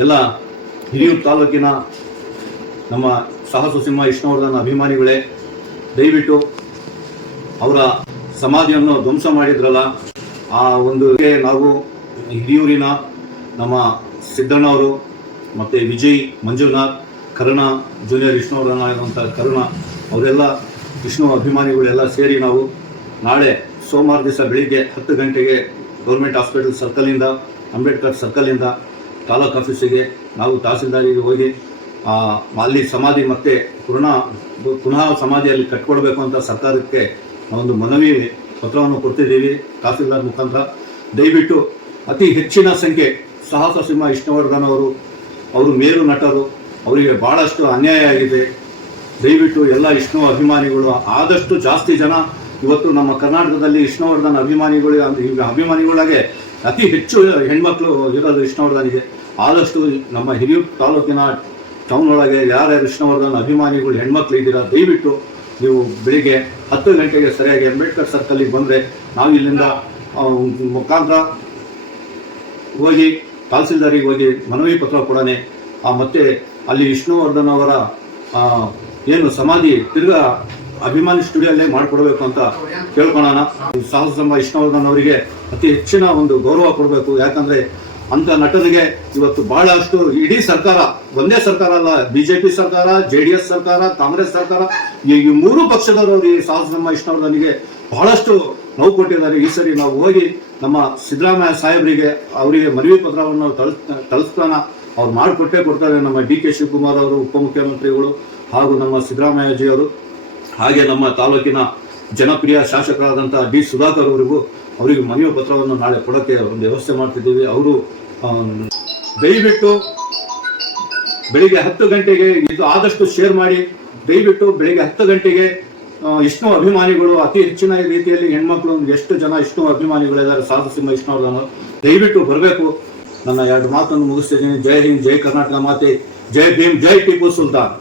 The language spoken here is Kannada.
ಎಲ್ಲ ಹಿರಿಯೂರು ತಾಲೂಕಿನ ನಮ್ಮ ಸಾಹಸ ಸಿಂಹ ವಿಷ್ಣುವರ್ಧನ ಅಭಿಮಾನಿಗಳೇ, ದಯವಿಟ್ಟು ಅವರ ಸಮಾಧಿಯನ್ನು ಧ್ವಂಸ ಮಾಡಿದ್ರಲ್ಲ, ಆ ಒಂದು ನಾವು ಹಿರಿಯೂರಿನ ನಮ್ಮ ಸಿದ್ದಣ್ಣವರು ಮತ್ತು ವಿಜಯ್ ಮಂಜುನಾಥ್, ಕರುಣ, ಜೂನಿಯರ್ ವಿಷ್ಣುವರ್ಧನ ಆಗುವಂಥ ಕರುಣ, ಅವರೆಲ್ಲ ವಿಷ್ಣು ಅಭಿಮಾನಿಗಳೆಲ್ಲ ಸೇರಿ ನಾವು ನಾಳೆ ಸೋಮವಾರ ದಿವಸ ಬೆಳಿಗ್ಗೆ ಹತ್ತು ಗಂಟೆಗೆ ಗೌರ್ಮೆಂಟ್ ಹಾಸ್ಪಿಟಲ್ ಸರ್ಕಲಿಂದ ಅಂಬೇಡ್ಕರ್ ಸರ್ಕಲಿಂದ ತಾಲೂಕು ಆಫೀಸಿಗೆ ನಾವು ತಹಸೀಲ್ದಾರಿಗೆ ಹೋಗಿ ಅಲ್ಲಿ ಸಮಾಧಿ ಮತ್ತೆ ಪುನಃ ಪುನಃ ಸಮಾಧಿಯಲ್ಲಿ ಕಟ್ಕೊಡ್ಬೇಕು ಅಂತ ಸರ್ಕಾರಕ್ಕೆ ಒಂದು ಮನವಿ, ಪತ್ರವನ್ನು ಕೊಡ್ತಿದ್ದೀವಿ ತಹಸೀಲ್ದಾರ್ ಮುಖಾಂತರ. ದಯವಿಟ್ಟು ಅತಿ ಹೆಚ್ಚಿನ ಸಂಖ್ಯೆ ಸಾಹಸ ಸಿಂಹ ವಿಷ್ಣುವರ್ಧನ್ ಅವರು ಅವರು ಮೇರು ನಟರು, ಅವರಿಗೆ ಬಹಳಷ್ಟು ಅನ್ಯಾಯ ಆಗಿದೆ. ದಯವಿಟ್ಟು ಎಲ್ಲ ವಿಷ್ಣು ಅಭಿಮಾನಿಗಳು, ಆದಷ್ಟು ಜಾಸ್ತಿ ಜನ, ಇವತ್ತು ನಮ್ಮ ಕರ್ನಾಟಕದಲ್ಲಿ ವಿಷ್ಣುವರ್ಧನ್ ಅಭಿಮಾನಿಗಳು ಈಗ ಅಭಿಮಾನಿಗಳಾಗೆ ಅತಿ ಹೆಚ್ಚು ಹೆಣ್ಮಕ್ಳು ಇರೋದು ವಿಷ್ಣುವರ್ಧನಿಗೆ ಆದಷ್ಟು ನಮ್ಮ ಹಿರಿಯೂರು ತಾಲೂಕಿನ ಟೌನ್ ಒಳಗೆ ಯಾರ್ಯಾರು ವಿಷ್ಣುವರ್ಧನ್ ಅಭಿಮಾನಿಗಳು, ಹೆಣ್ಮಕ್ಳು ಇದ್ದೀರಾ, ದಯವಿಟ್ಟು ನೀವು ಬೆಳಿಗ್ಗೆ ಹತ್ತು ಗಂಟೆಗೆ ಸರಿಯಾಗಿ ಅಂಬೇಡ್ಕರ್ ಸರ್ಕಲ್ಲಿಗೆ ಬಂದರೆ ನಾವು ಇಲ್ಲಿಂದ ಮುಖಾಂತರ ಹೋಗಿ ತಹಸೀಲ್ದಾರಿಗೆ ಹೋಗಿ ಮನವಿ ಪತ್ರ ಕೊಡೋಣ. ಮತ್ತೆ ಅಲ್ಲಿ ವಿಷ್ಣುವರ್ಧನ್ ಅವರ ಏನು ಸಮಾಧಿ ತಿರ್ಗಾ ಅಭಿಮಾನಿ ಸ್ಟುಡಿಯೋಲ್ಲೇ ಮಾಡಿಕೊಡ್ಬೇಕು ಅಂತ ಕೇಳ್ಕೊಳ್ಳೋಣ. ಸಾಹಸ ಇಷ್ಟವರ್ಧನ್ ಅವರಿಗೆ ಅತಿ ಹೆಚ್ಚಿನ ಒಂದು ಗೌರವ ಕೊಡಬೇಕು. ಯಾಕಂದ್ರೆ ಅಂತ ನಟನಿಗೆ ಇವತ್ತು ಬಹಳಷ್ಟು ಇಡೀ ಸರ್ಕಾರ, ಒಂದೇ ಸರ್ಕಾರ ಅಲ್ಲ, ಬಿಜೆಪಿ ಸರ್ಕಾರ ಜೆ ಡಿ ಎಸ್ ಸರ್ಕಾರ, ಕಾಂಗ್ರೆಸ್ ಸರ್ಕಾರ, ಈ ಮೂರು ಪಕ್ಷದವರು ಈ ಸಾಹಸಮ್ಮ ಇಷ್ಟವರ್ಧನಿಗೆ ಬಹಳಷ್ಟು ನೋವು ಕೊಟ್ಟಿದ್ದಾರೆ. ಈ ಸರಿ ನಾವು ಹೋಗಿ ನಮ್ಮ ಸಿದ್ದರಾಮಯ್ಯ ಸಾಹೇಬರಿಗೆ, ಅವರಿಗೆ ಮನವಿ ಪತ್ರವನ್ನು ತಲುಪ್ ತಳಿಸ್ತಾನ ಅವ್ರು ಮಾಡಿಕೊಟ್ಟೇ ಕೊಡ್ತಾರೆ ನಮ್ಮ ಡಿ ಕೆ ಶಿವಕುಮಾರ್ ಅವರು, ಉಪಮುಖ್ಯಮಂತ್ರಿಗಳು ಹಾಗೂ ನಮ್ಮ ಸಿದ್ದರಾಮಯ್ಯಜಿಯವರು ಹಾಗೆ ನಮ್ಮ ತಾಲೂಕಿನ ಜನಪ್ರಿಯ ಶಾಸಕರಾದಂಥ ಡಿ ಸುಧಾಕರ್ ಅವರಿಗೂ ಅವರಿಗೆ ಮನವಿ ಪತ್ರವನ್ನು ನಾಳೆ ಕೊಡೋಕ್ಕೆ ಒಂದು ವ್ಯವಸ್ಥೆ ಮಾಡ್ತಿದ್ದೀವಿ. ಅವರು ದಯವಿಟ್ಟು ಬೆಳಿಗ್ಗೆ ಹತ್ತು ಗಂಟೆಗೆ ಇದು ಆದಷ್ಟು ಶೇರ್ ಮಾಡಿ. ದಯವಿಟ್ಟು ಬೆಳಿಗ್ಗೆ ಹತ್ತು ಗಂಟೆಗೆ ವಿಷ್ಣು ಅಭಿಮಾನಿಗಳು, ಅತಿ ಹೆಚ್ಚಿನ ರೀತಿಯಲ್ಲಿ ಹೆಣ್ಮಕ್ಳು, ಎಷ್ಟು ಜನ ವಿಷ್ಣು ಅಭಿಮಾನಿಗಳಿದ್ದಾರೆ, ಸಾಧು ಸಿಂಹ ವಿಷ್ಣುವರ್ಧನ್ ದಯವಿಟ್ಟು ಬರಬೇಕು. ನನ್ನ ಎರಡು ಮಾತನ್ನು ಮುಗಿಸ್ತಿದ್ದೀನಿ ಜೈ ಹಿಂದ್, ಜೈ ಕರ್ನಾಟಕ ಮಾತೆ, ಜೈ ಭೀಮ್, ಜೈ ಟಿಪ್ಪು ಸುಲ್ತಾನ್.